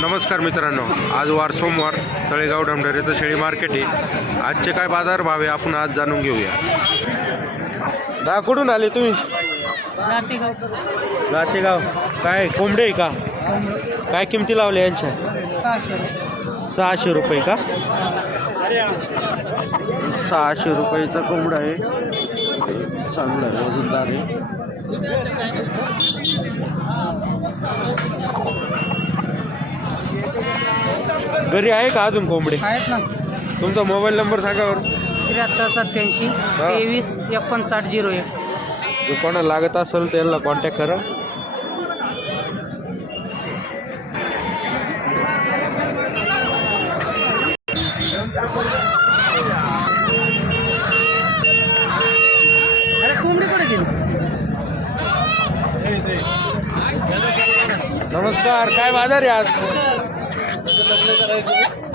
नमस्कार मित्रांनो, आज वार सोमवार तळेगाव ढमढर येथे शेळी मार्केट आहे. आजचे काय बाजार भाव आहे आपण आज जाणून घेऊया. दा कुठून आले तुम्ही? जातेगाव. काय कोंबडे आहे का? काय किमती लावल्या यांच्या? 600 रुपये का? 600 रुपयेचा कोंबडा आहे. चांगला आहे, वजनदार आहे. घरी आहे का अजून कोंबडे? आहेत ना. तुमचा मोबाईल नंबर सांगा बरं. 7387 23 5901. जो कोणाला लागत असेल त्यांना कॉन्टॅक्ट करा. अरे कोंबडी कुठे गेली? नमस्कार, काय बाजार आहे आज?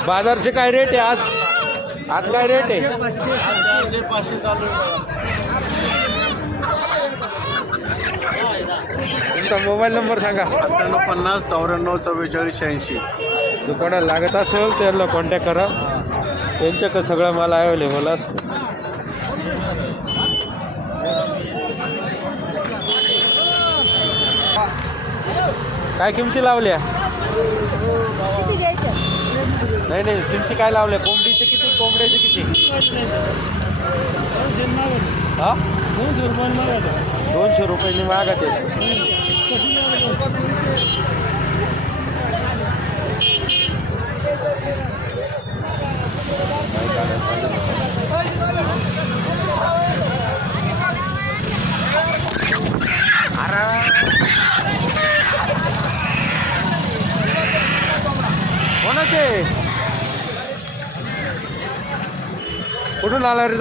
बाजारचे काय रेट आहे आज? आज काय रेट आहे? तुमचा मोबाईल नंबर सांगा. 98 50 94 44 86. जो कोणाला लागत असेल त्यांना कॉन्टॅक्ट करा. त्यांच्याकडे सगळा माल अवेलेबल असतो. काय किमती लावल्या? नाही नाही, किमती काय लावल्या? कोंबडीचे किती, कोंबड्याचे किती? हा, 200 रुपयांनी मागत आहे. कोणाचे? कुठून आला रे?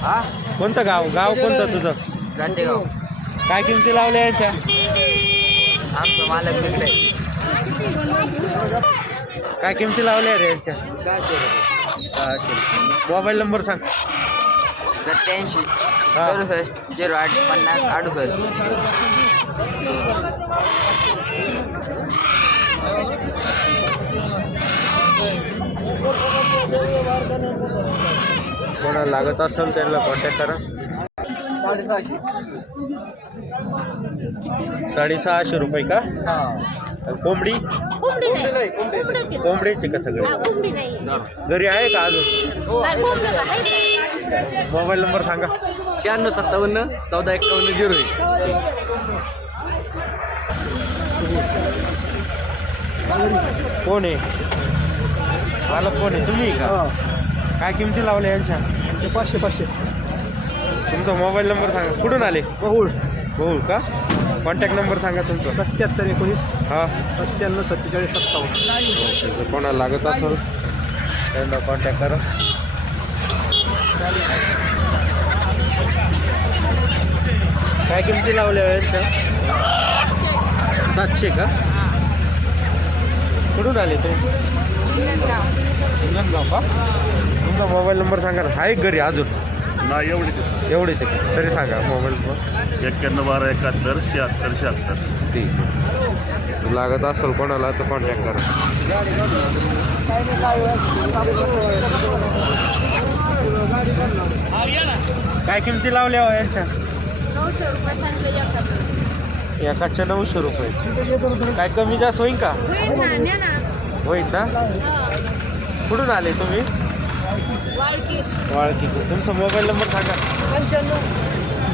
हा, कोणतं गाव? गाव कोणतं तुझं? जातेगाव. काय किमती लावल्या यांच्या? आमचं मालक मिळतंय. काय किमती लावल्या रे यांच्या? 600. मोबाईल नंबर सांग. 87 हा. 64 08 50 68. कोणाला लागत असेल त्यांना कॉन्टॅक्ट करा. 650 रुपये का? कोंबडी? कोंबडीचे का सगळे? घरी आहे का अजून? मोबाईल नंबर सांगा. 96 57 14 51 01. कोण आहे? मालक कोण आहे? तुम्ही का? काय किमती लावल्या यांच्या? 500. तुमचा मोबाईल नंबर सांगा. कुठून आले? बहुळ बहुळ का? कॉन्टॅक्ट नंबर सांगा तुमचा. 77 19 हां, 97 47 57. जर कोणाला लागत असेल त्यांना कॉन्टॅक्ट करा. काय किमती लावल्या यांच्या? 700 का? कुठून आले तुम्ही? हिंगणगाव का? तुमचा मोबाईल नंबर सांगा ना. आहे घरी अजून? नाही एवढेच आहे का? तरी सांगा मोबाईल नंबर. 91 12 71 76 76. ठीक आहे. लागत असेल कोणाला तर कॉन्टॅक्ट करा. काय किमती लावल्या हो यांच्या? 900 रुपये सांगितलं. एकाच्या 900 रुपये. काय कमी जास्त होईल का? होईल ना? कुठून आले तुम्ही? वाळकी. तुमचा मोबाईल नंबर सांगा.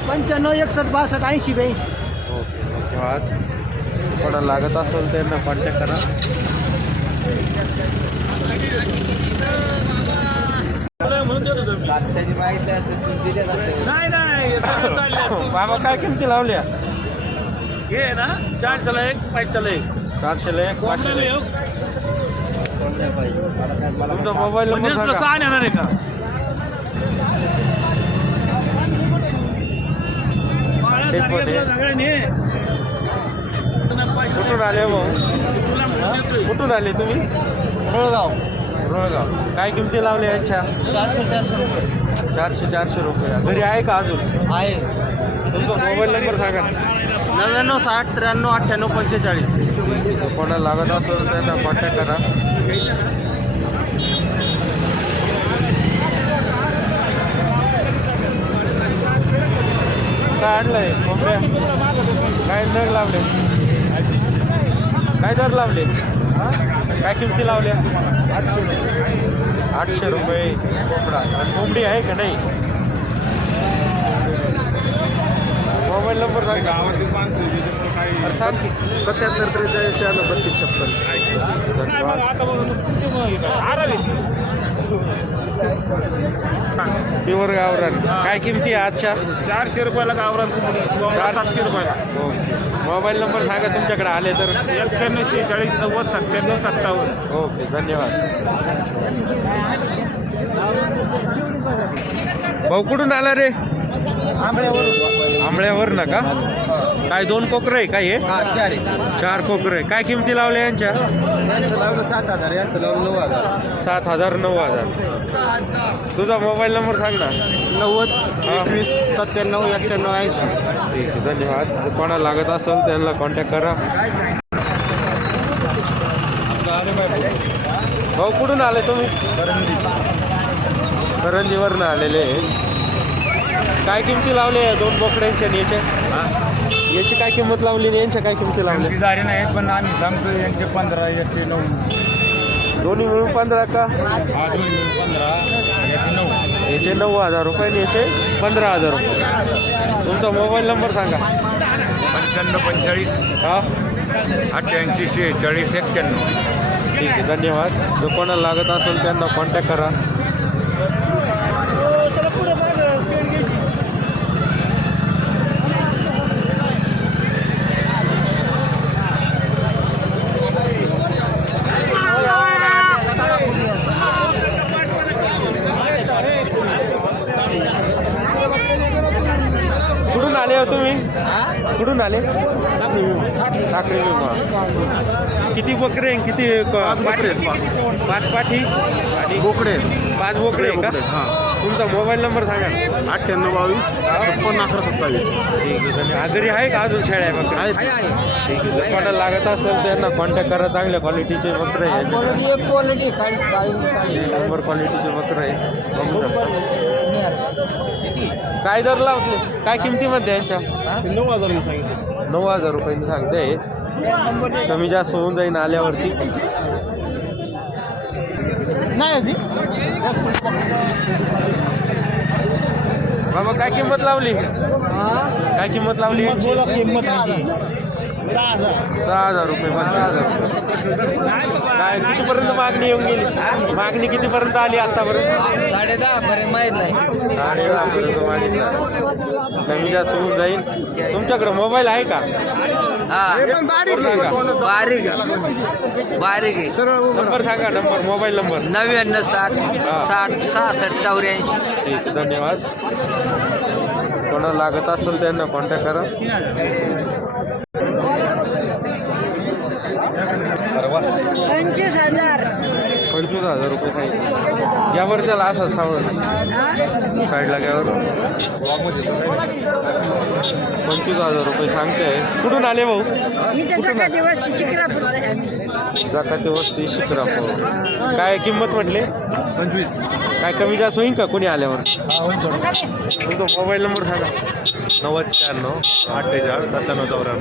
95 61 62 80 82. ओके, धन्यवाद. कोणाला लागत असेल त्यांना कॉन्टॅक्ट करा. बाबा काय किमती लावल्या? हे ना 400ला 1 500ला 1. 400ला 1 500ला 1. तुमचा मोबाईल नंबर सांगा. येणार आहे का? कुठून आले भाऊ? कुठून आले तुम्ही? रोळगाव. रोळगाव. काय किमती लावल्या यांच्या? 400 400 रुपये. घरी आहे का अजून? आहे. तुमचा मोबाईल नंबर सांगा. 99 60 93 98 45. कोणाला लागत असेल त्यांना कॉन्टॅक्ट करा. काय आणलंय कोंबड्या? काय दर लावले? काय दर लावले? काय किमती लावल्या? 800 रुपये कोंबडा. आणि कोंबडी आहे का नाही? मोबाईल नंबर सांग. सांग की. 77 43 32 56. प्युअर गावरान. काय किमती आहे आजच्या? 400 रुपयाला गावरान कोंबडी, 700 रुपयाला. हो. मोबाईल नंबर सांगा तुमच्याकडे आले तर. 91 46 90 97 57. ओके धन्यवाद. भाऊ कुठून आला रे? आंबळ्यावर ना का? काय 2 कोकरं आहे काय हे? 4 कोकरं आहे. काय किमती लावल्या यांच्या? यांचं लावलं 7000, यांचं लावलं 9000. 7,000 9,000. तुझा मोबाईल नंबर सांग ना. 90 21 97 91 80. ठीक आहे धन्यवाद. कोणाला लागत असेल त्यांना कॉन्टॅक्ट करा. भाऊ कुठून आले तुम्ही? करंजीवरनं आलेले. काय किमती लावले 2 बोकड्यांच्या आणि याची काय किंमत लावली आणि यांच्या काय किमती लावल्या? झाले नाही पण आम्ही सांगतो यांचे 15 याचे 9. दोन्ही मिळून 15 का? हा दोन्ही 15 याचे 9. याचे 9,000 रुपये आणि याचे 15,000 रुपये. तुमचा मोबाईल नंबर सांगा. 95 45 हा 88 46 91. ठीक आहे धन्यवाद. जो कोणाला लागत असेल त्यांना कॉन्टॅक्ट करा. कुठून आले हो तुम्ही? कुठून आले? ठाकरे विमा. किती बकरे आणि किती पाठी? 5 पाठी आणि बोकडे 5 बोकडे का? तुमचा मोबाईल नंबर सांगा. 98 22 56 11 27. ठीक आहे धन्यवाद. घरी आहे का अजून शेळ्या बकऱ्या? ठीक आहे. जर कोणाला लागत असेल त्यांना कॉन्टॅक्ट करा. चांगल्या क्वालिटीचे बकरे आहे. नंबर क्वालिटीचे बकरे आहे. बघू शकता. काय दर लावते? काय किमतीमध्ये यांच्या? 9000 मी सांगितलं. 9,000 रुपयांनी सांगते. कमी जास्त होऊन जाईन आल्यावरती. बाबा काय किंमत लावली? काय किंमत लावली यांची? 6,000 रुपये. 15,000. काय कितीपर्यंत मागणी येऊन गेली? मागणी कितीपर्यंत आली आतापर्यंत? 10.5 पर्यंत माहित नाही. 10,500 मागितलं. कमी जास्त होऊन जाईल. तुमच्याकडे मोबाईल आहे का? सांगा. बारीक आहे. नंबर सांगा. Number mobile number. 99 60 60 66 84. ठीक आहे धन्यवाद. कोणाला लागत असेल त्यांना कॉन्टॅक्ट करा. 25,000. 25,000 रुपये सांगितले. यावर त्याला असं सावळ साईडला घ्यावर. 25,000 रुपये सांगते. कुठून आले भाऊ? जकाती वस्ती शिक्रापूरचं. जाकाती वस्ती शिक्रापूर. काय किंमत म्हटले? 25. काय कमी जास्त होईल का कोणी आल्यावर? तुमचा मोबाईल नंबर सांगा. 90 96 48 97 94.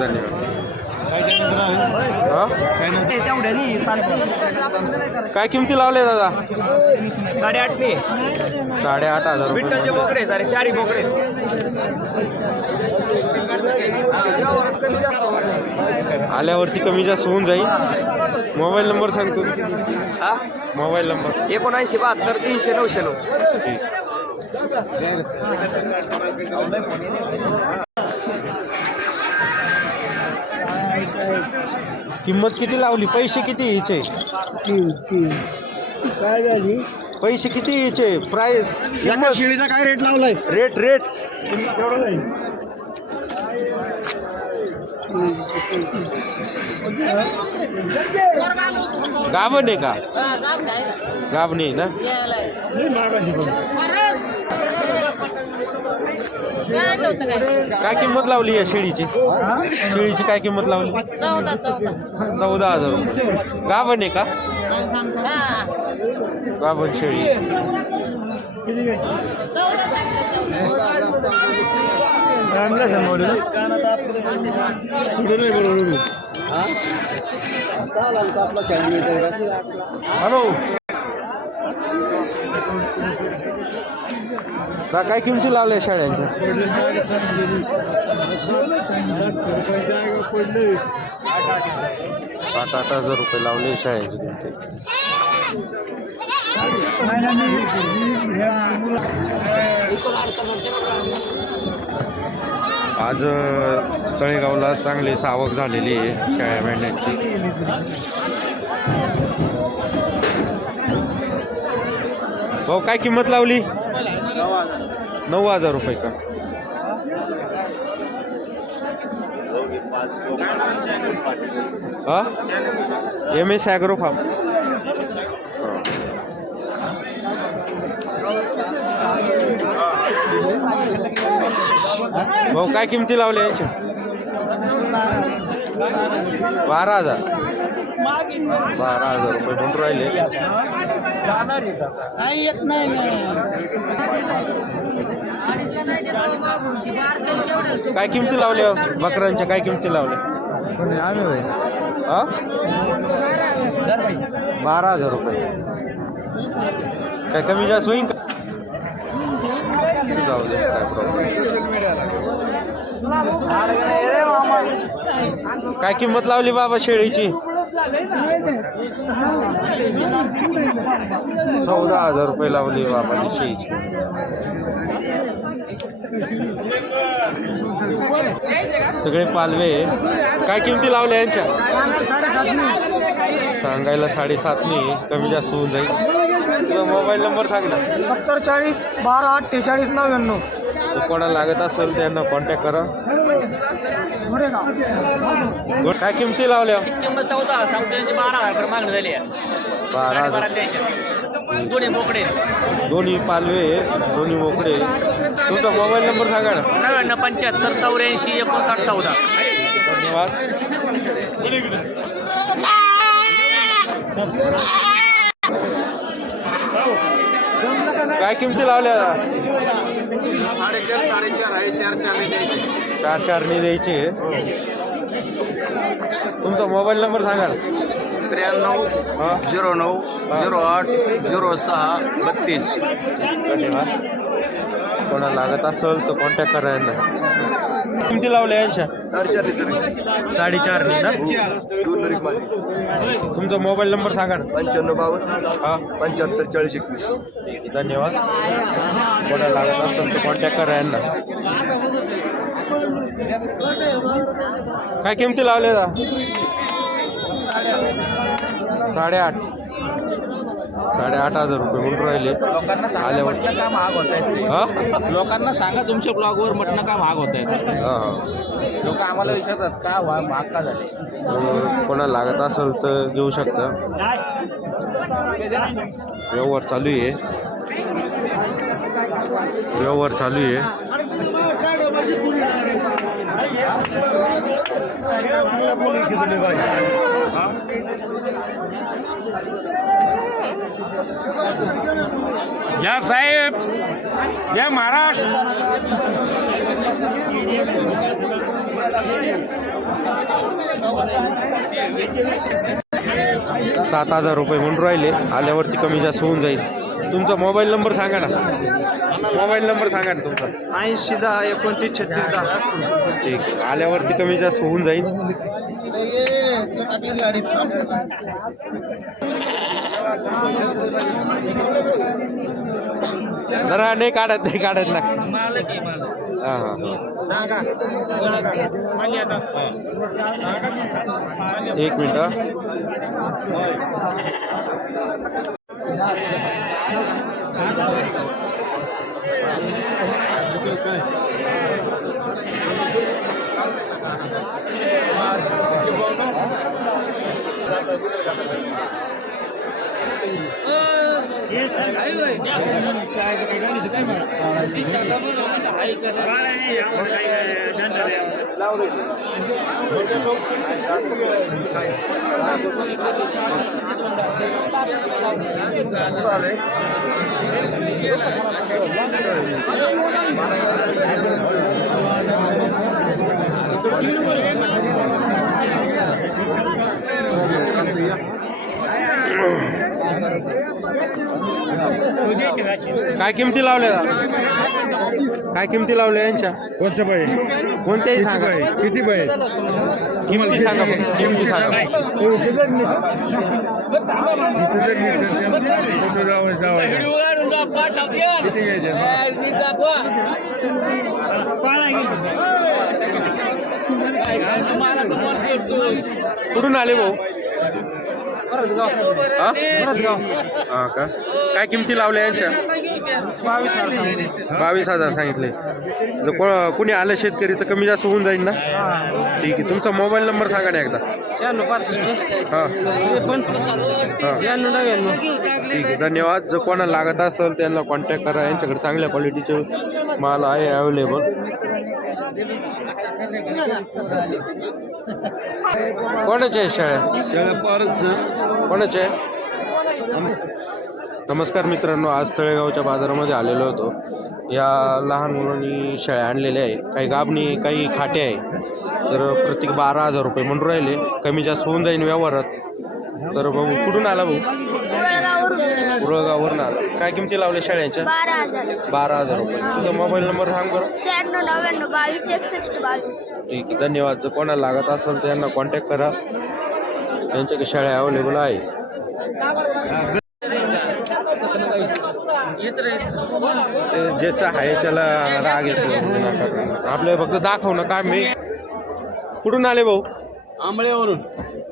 धन्यवाद. काय किमती लावले दादा? 8.5. 8,500 बिट्टलचे रुपये. बोकडे सारे 4 बोकडे. आल्यावरती कमी जास्त होऊन जाईल. मोबाईल नंबर सांगतो. Mobile number 79 72 300 909. किंमत किती लावली? पैसे किती हिचे? 3 काय झाली? पैसे किती हिचे? प्राइस शेळीचा काय रेट लावलाय? रेट गाभण आहे का? गाभणी आहे ना? काय किंमत लावली आहे शेळीची? शेळीची काय किंमत लावली? 14,000 रुपये. गाभण आहे का? गाभण शेळी. हॅलो, काय किमती लावल्या शेळ्यांच्या? 8,000 रुपये लावले शेळ्यांची किमती. आज तळेगावला चांगलीच आवक झालेली आहे शेळ्या मेंढ्यांची. हो, काय किंमत लावली? 9,000 रुपये का? हा, MS ॲग्रो फार्म. भाऊ, काय किमती लावल्या यांच्या? 12,000. 12,000 रुपये म्हणून राहिले. काय किमती लावल्या बकरांच्या? काय किमती लावल्या? हा, 12,000 रुपये. काय कमी जास्त होईल का? जाऊ दे, काय प्रॉब्लेम. काय किंमत लावली बाबा शेळीची? 14,000 रुपये लावली बाबाची शेळीची. सगळे पालवे. काय किमती लावल्या यांच्या? सांगायला 7.5 कमी जास्त होऊन जाईल. तुझा मोबाईल नंबर सांग ना. 70 40 12 48 99. जर कोणाला लागत असेल त्यांना कॉन्टॅक्ट करा. काय किमती लावल्या? किंमत 14 संपत्यांची 12,000 मागणी झाली आहे. 12,000. दोन्ही बोकडे दोन्ही पालवे, दोन्ही बोकडे. तुमचा मोबाईल नंबर सांगा ना. 99 75 84 59 14. धन्यवाद. काय किमती लावल्या? 4.5 आहे. 4,400 द्यायचे. तुमचा मोबाईल नंबर सांगा ना. 93 09 08 06 32. धन्यवाद. कोणाला लागत असेल तर कॉन्टॅक्ट करा यांना. किमती लावल्या यांच्या? 4.5 ना. तुमचा मोबाईल नंबर सांगा ना. 95 हा, 75 40 21. धन्यवाद. कोणाला लागत असेल तर कॉन्टॅक्ट करा यांना. काय किमती लावल्या? 8,500 रुपये म्हणून राहिले. आल्यावर का महाग होत आहे? हा, लोकांना सांगा तुमच्या ब्लॉगवर मटणं का महाग होत आहे. हा. लोक आम्हाला विचारतात का महाग का झाले. कोणाला लागत असेल तर घेऊ शकता. व्यवहार चालू आहे. व्यवहार चालू आहे. या साहेब, जय महाराष्ट्र. 7,000 रुपये म्हणून राहिले. आल्यावरती कमी जास्त होऊन जाईल. तुमचा मोबाईल नंबर सांगा ना. मोबाईल नंबर सांगा ना तुमचा. 80 10 29 36 10. ठीक आहे. आल्यावरती कमी जास्त होऊन जाईल. जरा नाही काढत ना. हां हां, 1 मिनिट. काय किमती लावल्या काय किमती लावल्या यांच्या कोणचं पाहिजे कोणत्याही सांगा किती पाहिजे किमती सांगा किमती सांगा किती घ्यायचे कुठून आले भाऊ हा? हा का काय किमती लावल्या यांच्या 22,000 सांगितले जर कुणी आलं शेतकरी तर कमी जास्त होऊन जाईल ना ठीक आहे तुमचा मोबाईल नंबर सांगा ना एकदा हां ठीक आहे धन्यवाद जर कोणाला लागत असेल त्यांना कॉन्टॅक्ट करा यांच्याकडे चांगल्या क्वालिटीचे माल आहे अवेलेबल कोणाच्या आहे शेळ्या कोणाच्या आहे नमस्कार मित्रांनो आज तळेगावच्या बाजारामध्ये आलेलो होतो या लहान मुलांनी शेळ्या आणलेल्या आहे काही गाबणी काही खाटे आहे तर प्रत्येक 12,000 रुपये म्हणून राहिले कमी जास्त होऊन जाईल व्यवहारात तर भाऊ कुठून आला भाऊ उरळगाववरून आला काय किमती लावल्या शेळ्यांच्या 12,000 रुपये तुझा मोबाईल नंबर सांग बरं 9699226122 ठीक आहे धन्यवाद जर कोणाला लागत असेल तर यांना कॉन्टॅक्ट करा त्यांच्याकडे शेळ्या अवेलेबल आहे ज्याचा आहे त्याला राग येतो आपल्याला फक्त दाखव ना काय मी कुठून आले भाऊ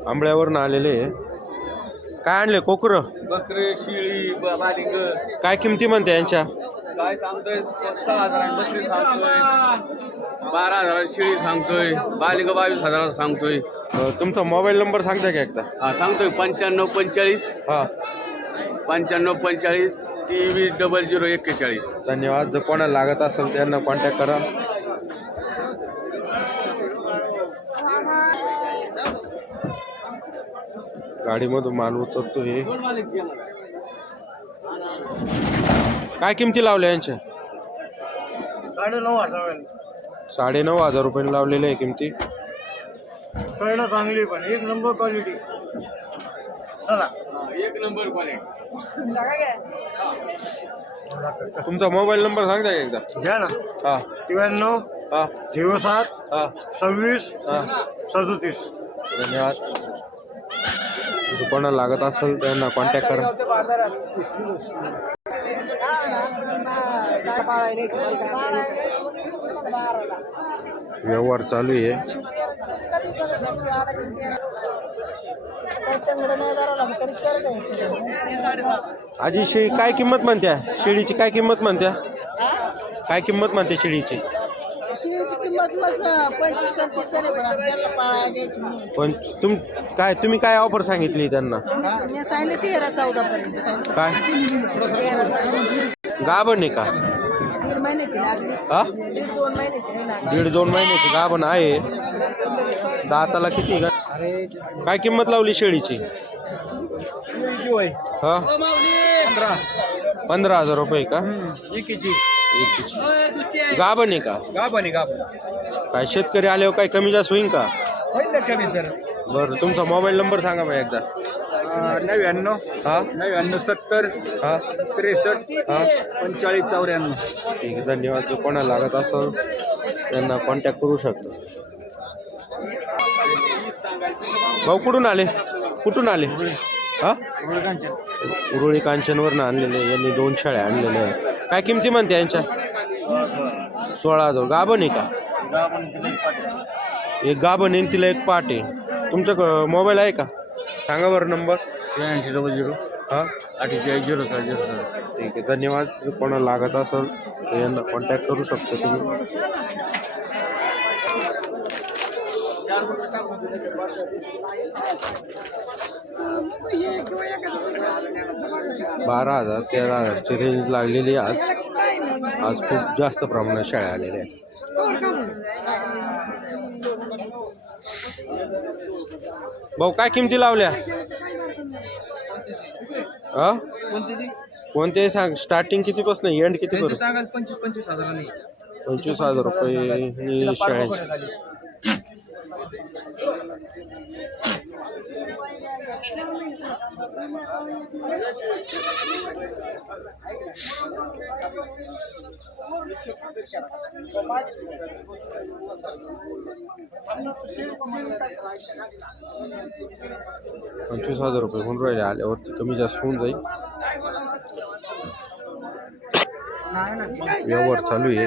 आंबळ्यावरून आलेले काय आणले कोकर बकरे शिळी बालिंग काय किमती म्हणते यांच्या काय सांगतोय 6,000 बकरी सांगतोय 12,000 शिळी सांगतोय बालिंग 22,000 सांगतोय तुमचा मोबाईल नंबर सांगता का एकदा हा सांगतोय 9545 हां 9545 230041. धन्यवाद जर कोणाला लागत असेल त्यांना कॉन्टॅक्ट करा गाडीमधून माल उतरतो हे काय किमती लावल्या यांच्या 9,500 रुपये लावलेले आहे किमती कळलं चांगली पण 1 नंबर क्वालिटी चला 1 नंबर क्वालिटी तुमचा मोबाईल नंबर सांगता का एकदा घ्या ना हां 93 हां 07 हां 26 हां 37. धन्यवाद जर कोणाला लागत असेल त्यांना कॉन्टॅक्ट करा व्यवहार चालू आहे आजी शेळी काय किंमत म्हणत्या शेळीची काय किंमत म्हणत्या काय किंमत म्हणते शेळीची शिवीची किंमत मग 25-30 पण आपल्याला पाळायला घ्यायची म्हणून. पण तुम्ही काय ऑफर सांगितली त्यांना मी सांगितलं 13-14 पर्यंत सांगितलं. काय 13 गाभण आहे का 1.5 महिन्याची लागली हा 1.5-2 महिन्याची आहे लागली 1.5-2 महिन्याची गाभण आहे दाताला किती का काय किंमत लावली शेळीची हा 15,000 रुपये का एकीची गाभण आहे का काय शेतकरी आल्यावर काय कमी जास्त होईल का बरं तुमचा मोबाईल नंबर सांगा मला एकदा 99 हा 70 हा 63 हा 45-94. ठीक आहे धन्यवाद जो कोणाला लागत असेल त्यांना कॉन्टॅक्ट करू शकतो भाऊ कुठून आले हा उरुळी कांचनवरनं आणलेले यांनी 2 शेळ्या आणलेल्या आहेत काय किमती म्हणते यांच्या 16,000 गाभण आहे का एक गाभण आहे तिला एक पाट आहे तुमचा मोबाईल आहे का सांगा बरं नंबर 8600 हां 480707. ठीक आहे धन्यवाद जर कोणाला लागत असेल तर यांना कॉन्टॅक्ट करू शकता तुम्ही 12,000 13,000ची रेंज लागलेली आहे आज खूप जास्त प्रमाणात शेळ्या आलेल्या आहेत. भाऊ काय किमती लावल्या? कोणते सांग, स्टार्टिंग कितीपासून एंड किती करू? 25,000 रुपये शेळ्यांची. ₹25,000 म्हणून राहिले. आल्यावरती कमी जास्त होऊन जाईल. व्यवहार चालू आहे.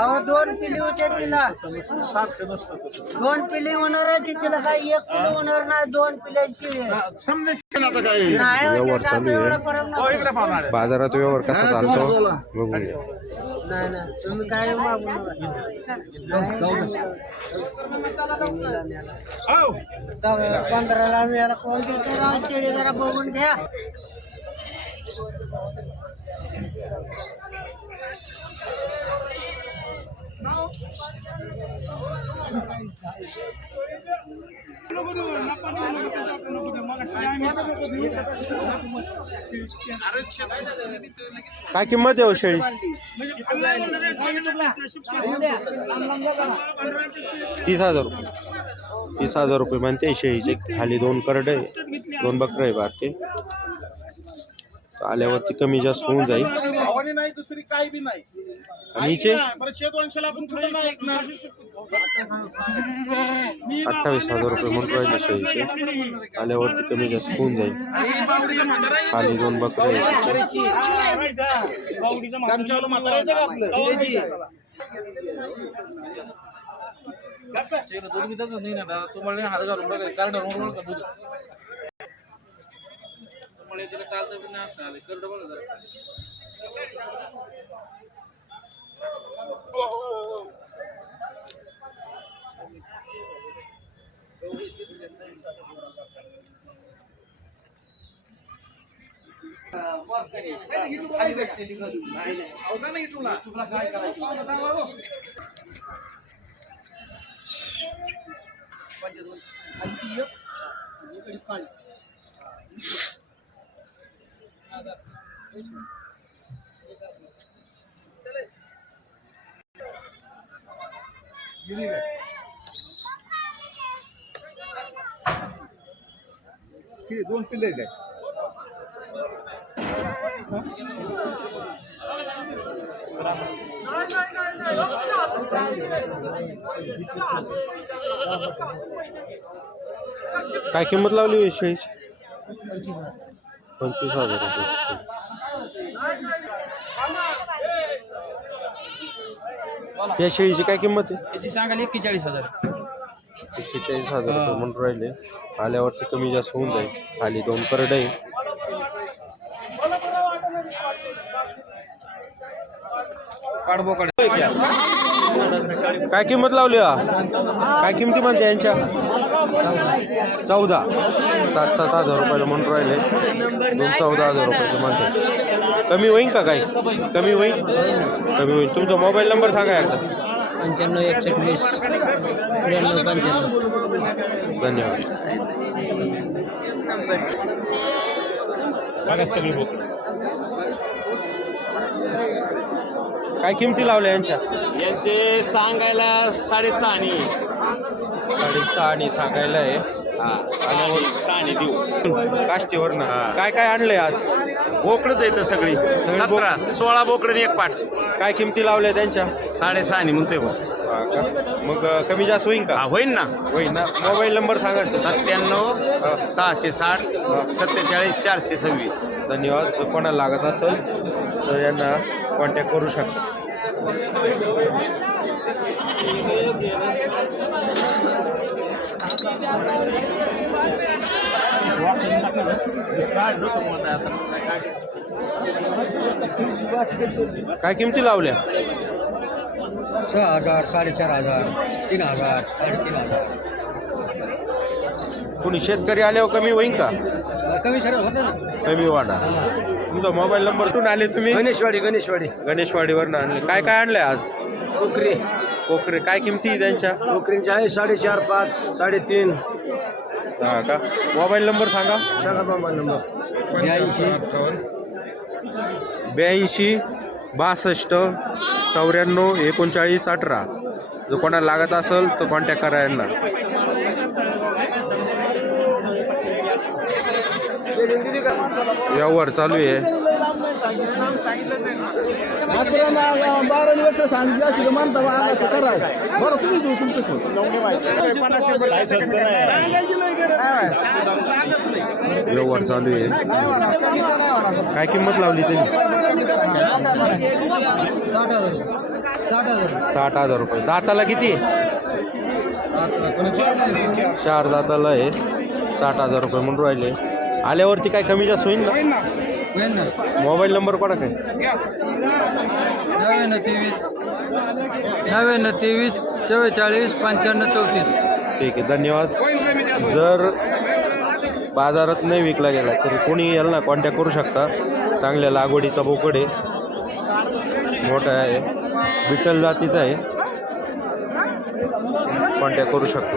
अहो 2 पिल्ली होते तिला, 2 पिल्ली होणार आहे तिला, काही 1 पिल्ली होणार नाही, 2 पिल्यांची व्यवहार चालू आहे. बाजारात व्यवहार कसा चालतो बघून घ्या. नाही ना, तुम्ही काय मागून 15ला याला कोण देतो राव, शेळी जरा बघून घ्या. काय किंमत आहे हो शेळीची? 30,000 रुपये. 30,000 रुपये म्हणते शेळीचे. खाली 2 करडे आहे, 2 बकरं आहे बारके. आल्यावरती कमी जास्त होऊन जाईल. नाही दुसरी काही बी नाही. नीचे आपण कुठे नाही ऐकणार. 28,000 रुपये म्हणून राहिले शेळीचे. आल्यावरती कमी जास्त होऊन जाईल. खाली 2 बकरे आहेत. आमच्यावर म्हातारा येतं का आपलं? तुम्हाला हात घालून बघा कार्ड दूध तुम्हाला तिला चालतं पण नाही असतं कर्ड बघा जरा. दोन पिल्ले काय? काय किंमत लावली शेळीची? 25,000 रुपये. या शेळीची काय किंमत आहे? त्याची सांगायला 41,000. 41,000 रुपये म्हणून राहिले. आल्यावरती कमी जास्त होऊन जाईल. खाली 2 करडे आहे. काय किंमत लावली? काय किमती म्हणते यांच्या? 14. 7,000 रुपयाला म्हणून राहिले. 14,000 रुपयाचे म्हणते. कमी होईल का? काही कमी होईल? कमी होईल. तुमचा मोबाईल नंबर सांगा एकदा. 95 120 93 95. धन्यवाद. काय किमती लावल्या यांच्या? यांचे सांगायला 6.5 6.5 सांगायला आहे. आणि 6 देऊ काष्टीवरनं. काय काय आणलंय आज? बोकडच येतं सगळी. 17 16 बोकडं आणि 1 पाट. काय किमती लावल्या त्यांच्या? 6.5 म्हणतोय बघ. हा का? मग कमी जास्त होईल का? होईन ना. होईल ना. मोबाईल नंबर सांगा. 97 660 47 426. धन्यवाद. जर कोणाला लागत असेल तर यांना कॉन्टॅक्ट करू शकता. काय किमती लावल्या? 6,000 4,500 3,000 3,500. कोणी शेतकरी आल्यावर कमी होईन का? कमी शरीर होतं ना. कमी वाढा. तुमचा मोबाईल नंबर कुठून आले तुम्ही? गणेशवाडी गणेशवाडीवरनं आणले. काय काय आणलंय आज? कोकरी कोकरे काय किमती आहे त्यांच्या? कोकरींचे आहे 4.5 5 3.5. हा का? मोबाईल नंबर सांगा. सांगा मोबाईल नंबर 82 82 62 94 39 18. जर कोणाला लागत असेल तर कॉन्टॅक्ट करा यांना. व्यवहार चालू आहे. व्यवहार चालू आहे. काय किंमत लावली त्यांनी? 60,000 रुपये. दाताला किती? 4 दाताला आहे. 60,000 रुपये म्हणून राहिले. आल्यावरती काय कमी जास्त होईल ना? मोबाईल नंबर कोणा काय? 99 23 44 95 34. ठीक आहे, धन्यवाद. जर बाजारात नाही विकला गेला तर कोणी याला कॉन्टॅक्ट करू शकता. चांगल्या लागवडीचा बोकड आहे, मोठा आहे, विठ्ठल जातीचा आहे. कॉन्टॅक्ट करू शकतो.